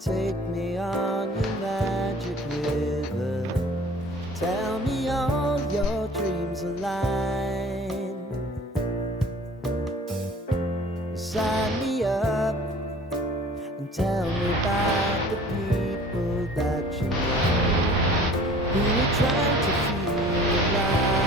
Take me on your magic river. Tell me all your dreams align. Sign me up and tell me about the people that you know who are trying to feel alive.